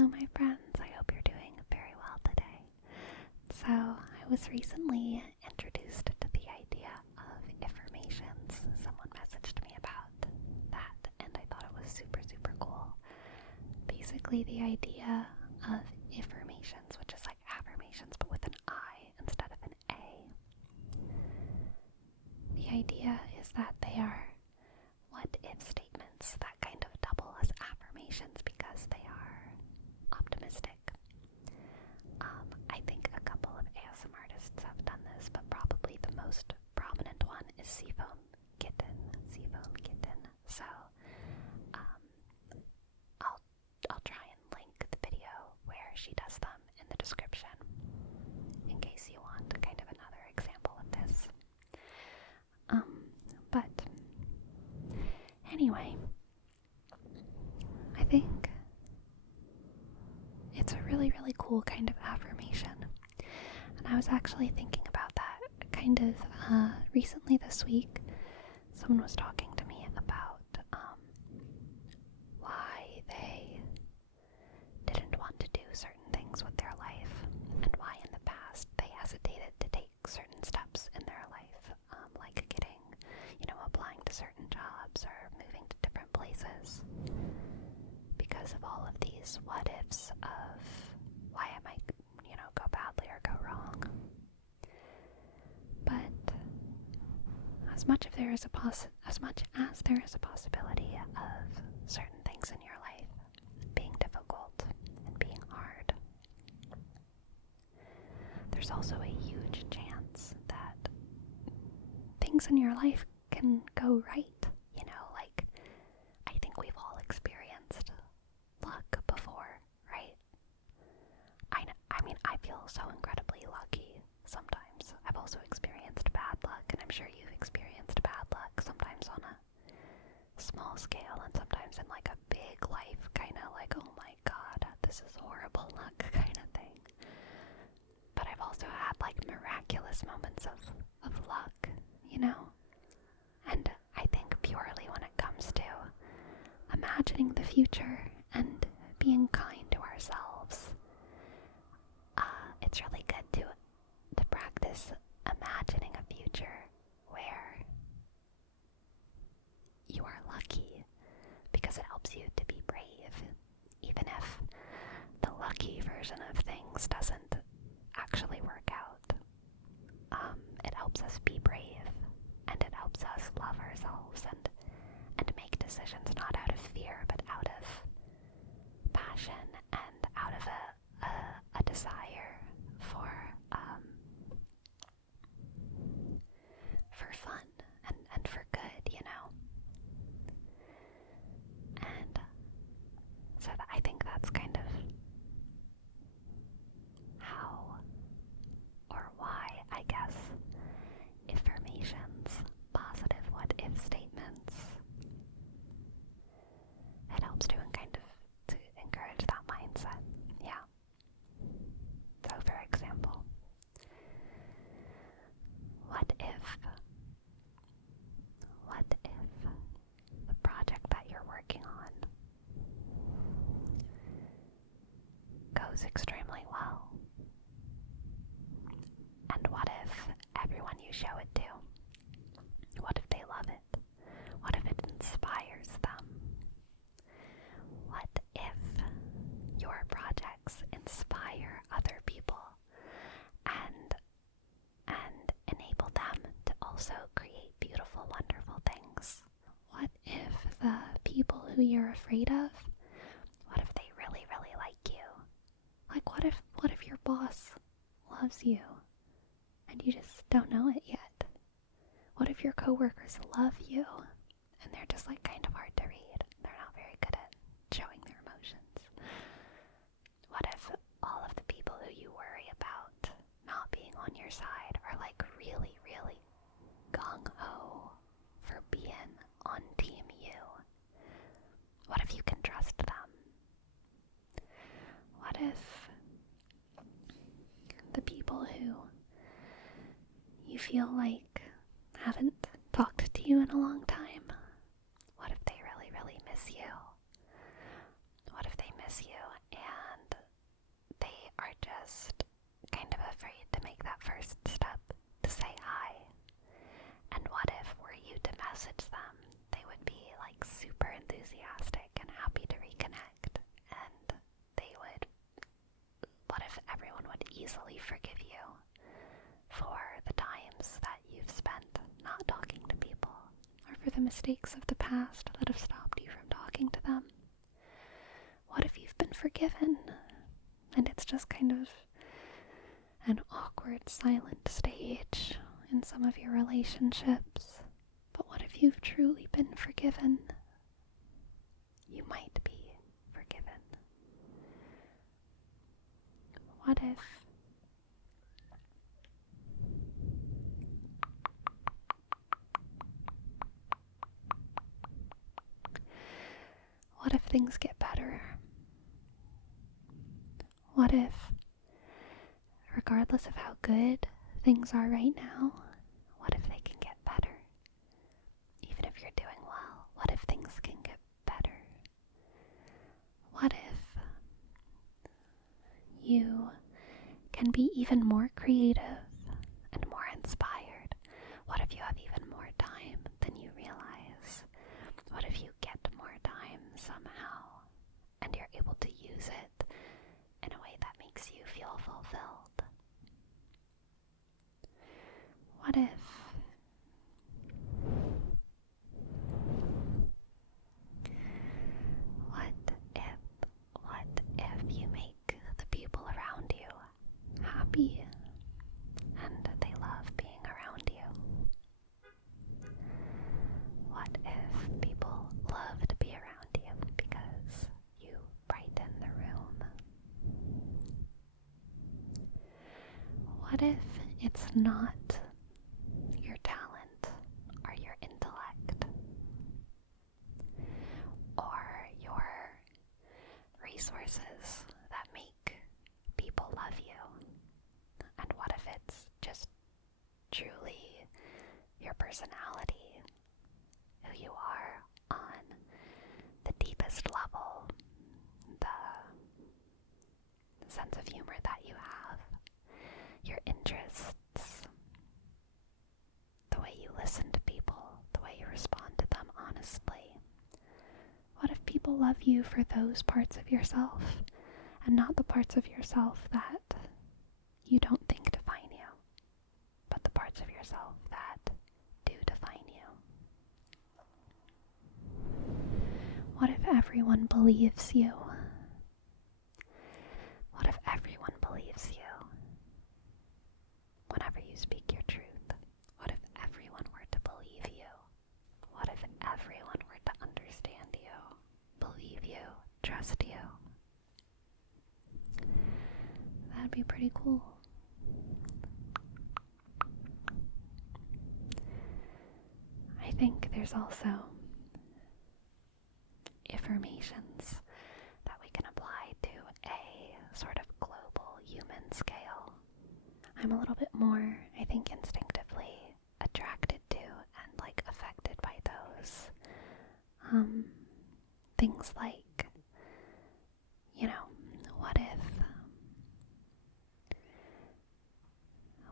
Hello, my friends. I hope you're doing very well today. So, I was recently introduced to the idea of affirmations. Someone messaged me about that, and I thought it was super, super cool. Basically, the idea of affirmations, which is like affirmations but with an I instead of an A. The idea is that they are what-if statements that kind of double as affirmations because they are optimistic. I think a couple of ASM artists have done this, but probably the most prominent one is Seafoam Kitten. So, I'll try and link the video where she does them in the description in case you want kind of another example of this. But anyway, I think it's a really, really cool kind of affirmation. And I was actually thinking about that kind of recently this week. Someone was talking to me about why they didn't want to do certain things with their life and why in the past they hesitated to take certain steps in their life, like getting, applying to certain jobs or moving to different places because of all of these what-ifs of why it might, go badly or go wrong. But as much as there is a possibility of certain things in your life being difficult and being hard, there's also a huge chance that things in your life can go right. Like, I think we've all experienced luck before, right? I feel so incredibly lucky sometimes. I've also experienced bad luck, and I'm sure you've experienced bad luck, sometimes on a small scale and sometimes in like a big life, kind of like, oh my god, this is horrible luck kind of thing. But I've also had like miraculous moments of luck, And I think purely when it comes to imagining the future and being kind to ourselves, it's really good to practice imagining a future where you are lucky, because it helps you to be brave, even if the lucky version of things doesn't actually work out. It helps us be brave, and it helps us love ourselves and make decisions not out of fear, but out of passion and out of a desire for fun and for good, And so I think that's kind of how or why, I guess, affirmations, positive what-if statements, it helps to encourage that mindset. Yeah. So, for example, what if the project that you're working on goes extremely well? And what if everyone you show it to, what if they love it? What if it inspires them? What if your projects inspire other people and enable them to also create beautiful, wonderful things? What if the people who you're afraid of, what if they really, really like you? Like, what if your boss loves you and you just don't know it yet? What if your coworkers love you and they're just like kind of hard to read? They're not very good at showing their emotions. What if all of the people who you worry about not being on your side are like really, really gung-ho for being on team you? What if you can trust them? What if the people who you feel like haven't talked to you in a long time, what if they really, really miss you? What if they miss you and that first step to say hi? And what if, were you to message them, they would be like super enthusiastic and happy to reconnect, and what if everyone would easily forgive you for the times that you've spent not talking to people, or for the mistakes of the past that have stopped you from talking to them? What if you've been forgiven, and it's just kind of an awkward, silent stage in some of your relationships? But what if you've truly been forgiven? You might be forgiven. What if things get better? What if, regardless of how good things are right now, what if they can get better? Even if you're doing well, what if things can get better? What if you can be even more creative and more inspired? What if you have even more time than you realize? What if you get more time somehow and you're able to use it in a way that makes you feel fulfilled? What if you make the people around you happy and they love being around you? What if people love to be around you because you brighten the room? What if it's not your talent or your intellect or your resources that make people love you? And what if it's just truly your personality, who you are on the deepest level, the sense of humor that you have, your interests, the way you listen to people, the way you respond to them honestly? What if people love you for those parts of yourself and not the parts of yourself that you don't think define you, but the parts of yourself that do define you? What if everyone believes you? What if everyone believes you whenever you speak your truth? What if everyone were to believe you? What if everyone were to understand you, believe you, trust you? That'd be pretty cool. I think there's also affirmations that we can apply to a sort of global human scale. I'm a little bit more, I think, instinctively attracted to and affected by those. Things like,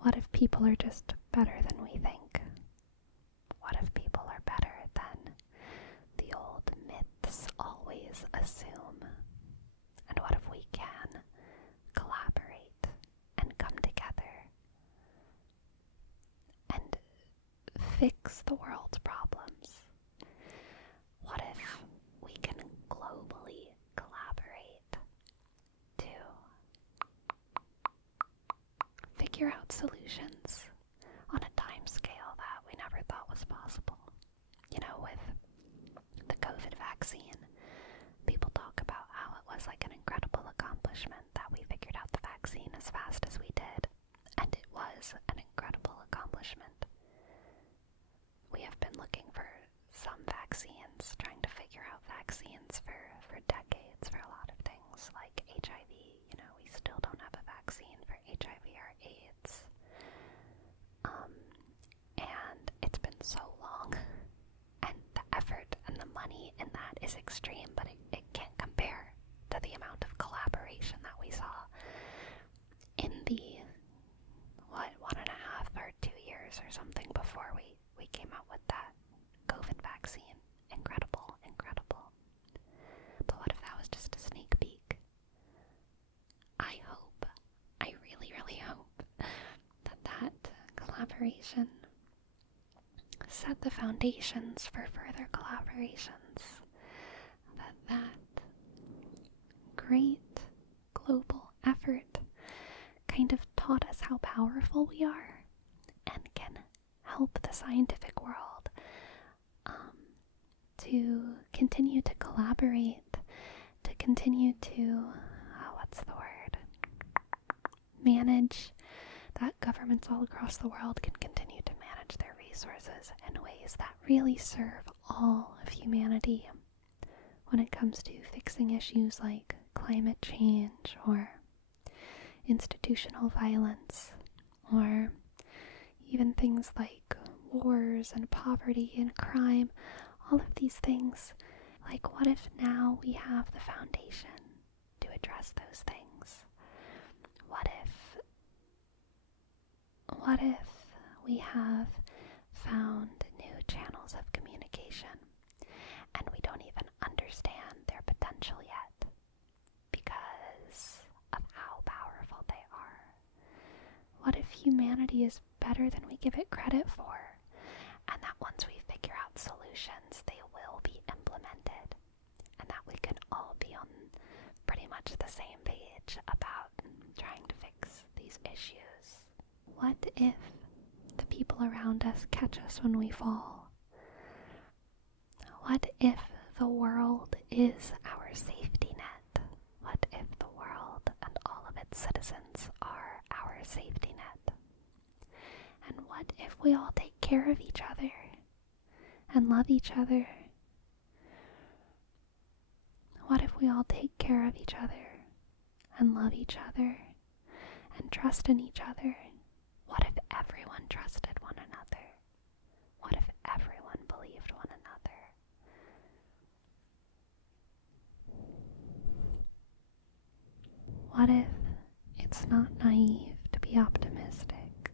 what if people are just better than we think? What if people are better than the old myths always assume? And what if we can collaborate and come together and fix the world's problems? What if we can globally collaborate to figure out solutions on a time scale that we never thought was possible? With the COVID vaccine, people talk about how it was an incredible accomplishment that we figured out the vaccine as fast as we did. And it was an incredible accomplishment. We have been looking for some vaccines, trying to figure out vaccines for decades for a lot of things, like HIV. We still don't have a vaccine for HIV or AIDS. And it's been so long, and the effort and the money in that is extreme, but it can't compare to the amount of collaboration that we saw in the, collaboration. Set the foundations for further collaborations. That great global effort kind of taught us how powerful we are and can help the scientific world to continue to collaborate, to continue to, manage, that governments all across the world can continue to manage their resources in ways that really serve all of humanity when it comes to fixing issues like climate change or institutional violence, or even things like wars and poverty and crime, all of these things. Like, what if now we have the foundation to address those things? What if we have found new channels of communication and we don't even understand their potential yet because of how powerful they are? What if humanity is better than we give it credit for, and that once we figure out solutions, they will be implemented, and that we can all be on pretty much the same page about trying to fix these issues? What if the people around us catch us when we fall? What if the world is our safety net? What if the world and all of its citizens are our safety net? And what if we all take care of each other and love each other? What if we all take care of each other and love each other and trust in each other? What if everyone trusted one another? What if everyone believed one another? What if it's not naive to be optimistic?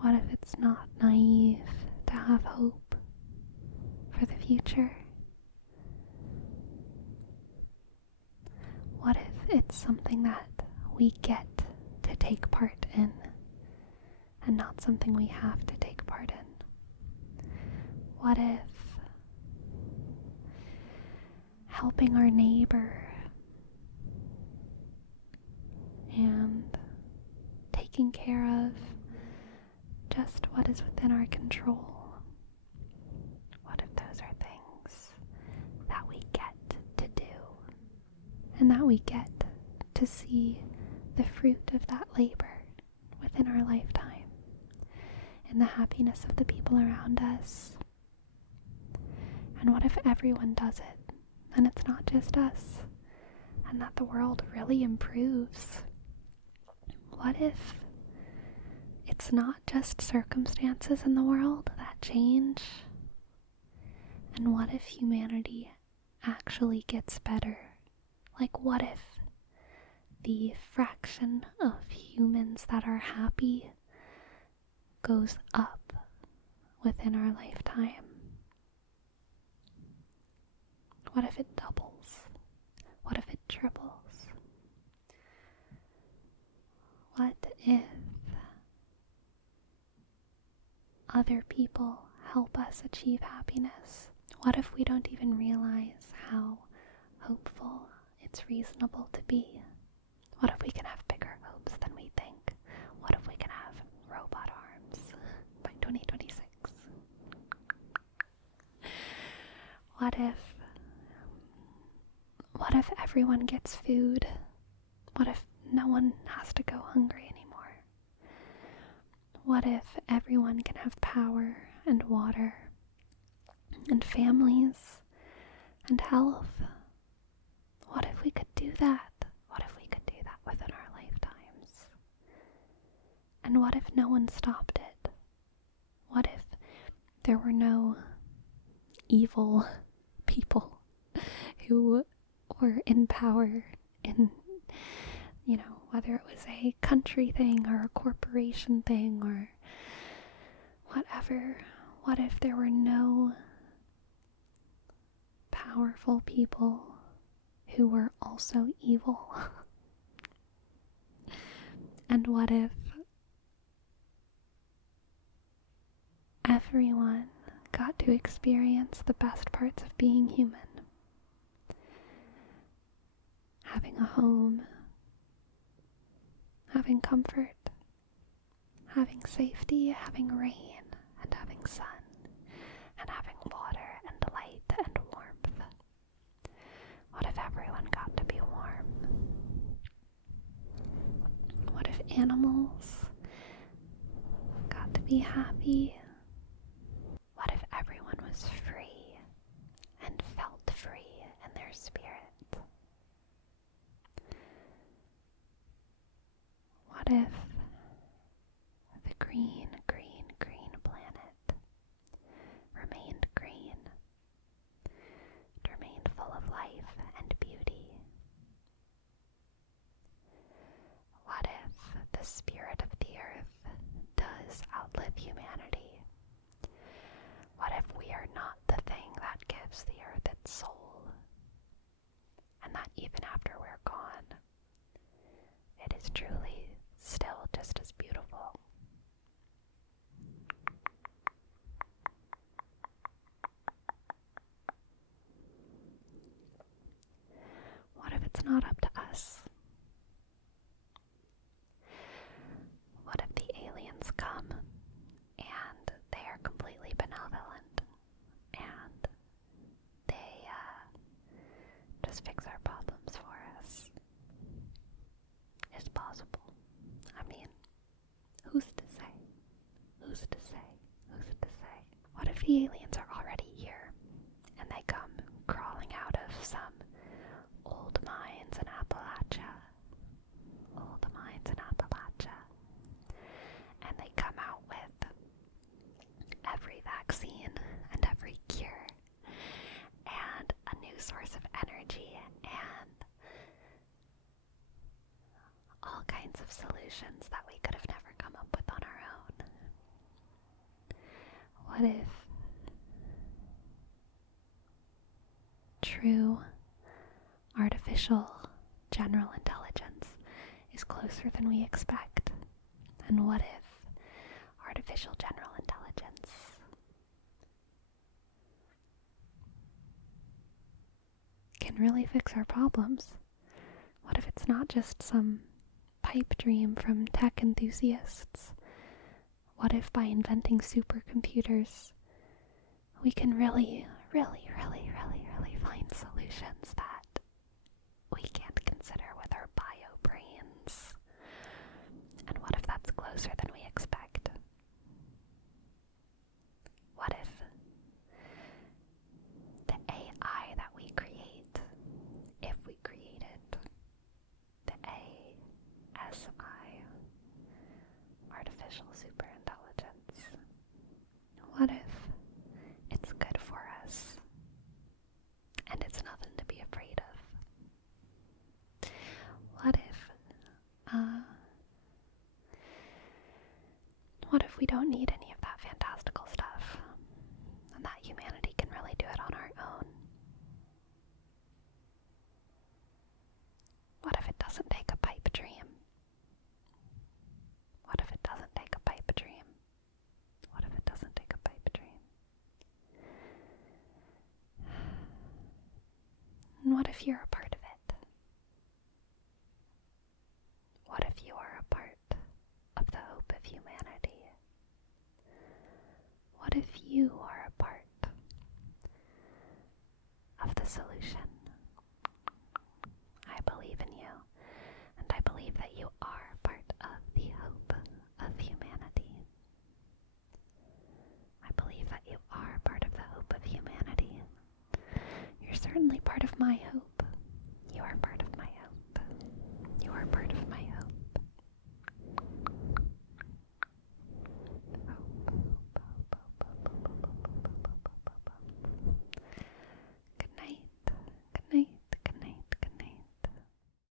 What if it's not naive to have hope for the future? What if it's something that we get to take part in and not something we have to take part in? What if helping our neighbor and taking care of just what is within our control, what if those are things that we get to do and that we get to see the fruit of that labor within our lifetime and the happiness of the people around us? And what if everyone does it and it's not just us, and that the world really improves? What if it's not just circumstances in the world that change? And what if humanity actually gets better? Like, what if the fraction of humans that are happy goes up within our lifetime? What if it doubles? What if it triples? What if other people help us achieve happiness? What if we don't even realize how hopeful it's reasonable to be? What if we can have bigger hopes than we think? What if we can have robot arms by 2026? What if everyone gets food? What if no one has to go hungry anymore? What if everyone can have power and water and families and health? What if we could do that? What if we could do that within our lifetimes? And what if no one stopped it? What if there were no evil people who were in power in, whether it was a country thing or a corporation thing or whatever? What if there were no powerful people who were also evil? And what if everyone got to experience the best parts of being human. Having a home, having comfort, having safety, having rain, and having sun, and having water and light and warmth. What if everyone got to be warm? What if animals got to be happy? What if everyone was free and felt free in their spirit? What if the green, green, green planet remained green, and remained full of life and beauty? What if the spirit of the earth does outlive humanity? What if we are not the thing that gives the earth its soul, and that even after we're gone, it is truly still just as beautiful? What if it's not up to us? What if the aliens come and they are completely benevolent and they just fix our problems for us? It's possible. I mean, who's to say? Who's to say? Who's to say? What if the aliens are already here and they come crawling out of some old mines in Appalachia? Old mines in Appalachia. And they come out with every vaccine and every cure and a new source of energy and all kinds of solutions that we could have never come up with on our own. What if true artificial general intelligence is closer than we expect? And what if artificial general intelligence can really fix our problems? What if it's not just some pipe dream from tech enthusiasts? What if by inventing supercomputers we can really find solutions that we can't consider with our bio brains? And what if that's closer than we expect? What if the AI that we create, if we create it, the ASI, artificial superintelligence, what if it's good for us and it's nothing to be afraid of? What if we don't need any of that fantastical stuff, and that humanity can really do it on our own? What if it doesn't take a pipe dream? What if it doesn't take a pipe dream? What if it doesn't take a pipe dream? And what if you're a part of it? What if you are a part of the hope of humanity? What if you are a part of the solution? I believe in you, and I believe that you are part of the hope of humanity. I believe that you are part of the hope of humanity. You're certainly part of my hope.